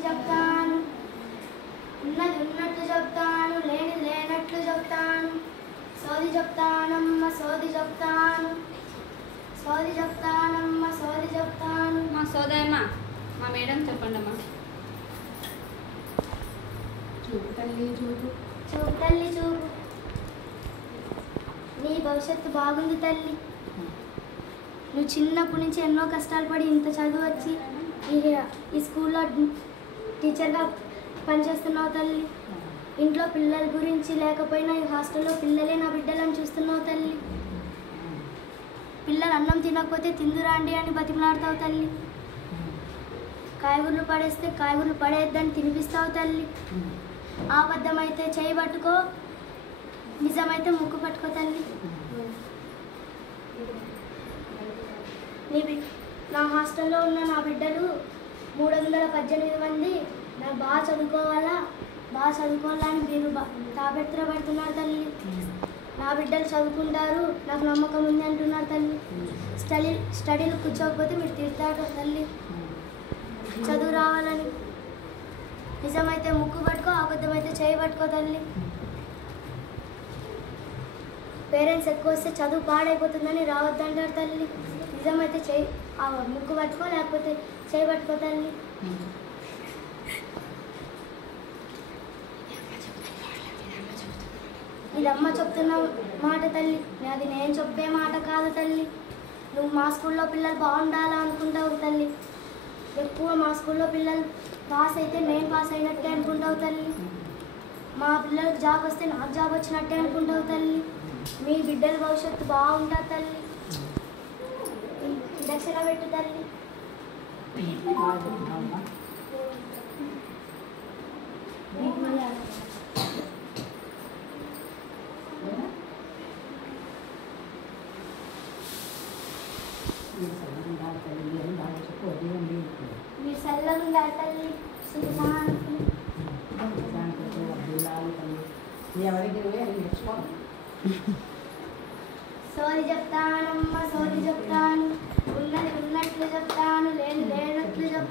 సోది చెప్తాను, ఉన్నది ఉన్నట్లు చెప్తాను, లేనిది లేనట్లు చెప్తాను. సోది చెప్తానమ్మ సోది చెప్తాను, సోది చెప్తానమ్మ సోది చెప్తాను. మా సోదయమ్మ మా మేడం చెప్పండి అమ్మా. చూపు తల్లి చూపు, చూపు తల్లి చూపు, నీ భవిష్యత్తు బాగుంది తల్లి. నువ్వు చిన్నప్పటి నుంచి ఎన్నో కష్టాలు పడి ఇంత చదువు వచ్చి ఈ స్కూల్లో టీచర్గా పనిచేస్తున్నావు తల్లి. ఇంట్లో పిల్లల గురించి లేకపోయినా ఈ హాస్టల్లో పిల్లలే నా బిడ్డలని చూస్తున్నావు తల్లి. పిల్లలు అన్నం తినకపోతే తిందురాండి అని బతిమలాడతావు తల్లి. కాయగూరలు పడేస్తే కాయగూరలు పడేద్దని తినిపిస్తావు తల్లి. అబద్ధమైతే చేయి పట్టుకో, నిజమైతే ముక్కు పట్టుకో తల్లి. నా హాస్టల్లో ఉన్న నా బిడ్డలు 318 మంది నాకు బాగా చదువుకోవాలని మీరు తాబెత్తర పడుతున్నారు తల్లి. నా బిడ్డలు చదువుకుంటారు, నాకు నమ్మకం ఉంది అంటున్నారు తల్లి. స్టడీలు కూర్చోకపోతే మీరు తిడతారు తల్లి. చదువు రావాలని నిజమైతే ముక్కు పట్టుకో, అబద్ధమైతే చేయి పట్టుకో తల్లి. పేరెంట్స్ ఎక్కువ వస్తే చదువు పాడైపోతుందని రావద్దంటారు తల్లి. నిజమైతే చేయి ముక్కు పట్టుకో, లేకపోతే చేయి పట్టుకో తల్లి. ఇది అమ్మ చెప్తున్న మాట తల్లి, అది నేను చెప్పే మాట కాదు తల్లి. నువ్వు మా స్కూల్లో పిల్లలు బాగుండాలా అనుకుంటావు తల్లి. ఎక్కువ మా స్కూల్లో పిల్లలు పాస్ అయితే నేను పాస్ అయినట్టే అనుకుంటావు తల్లి. మా పిల్లలకు జాబ్ వస్తే నాకు జాబ్ వచ్చినట్టే అనుకుంటావు తల్లి. మీ బిడ్డల భవిష్యత్తు బాగుంటుంది తల్లి. దక్షిణ పెట్టు తల్లి. మీరు చల్లగా ఉండాలి తల్లి. సోది చెప్తానమ్మ సోది చెప్తాను, ఉన్నది ఉన్నట్లు చెప్తాను, లేని లేనట్లు చెప్తాను.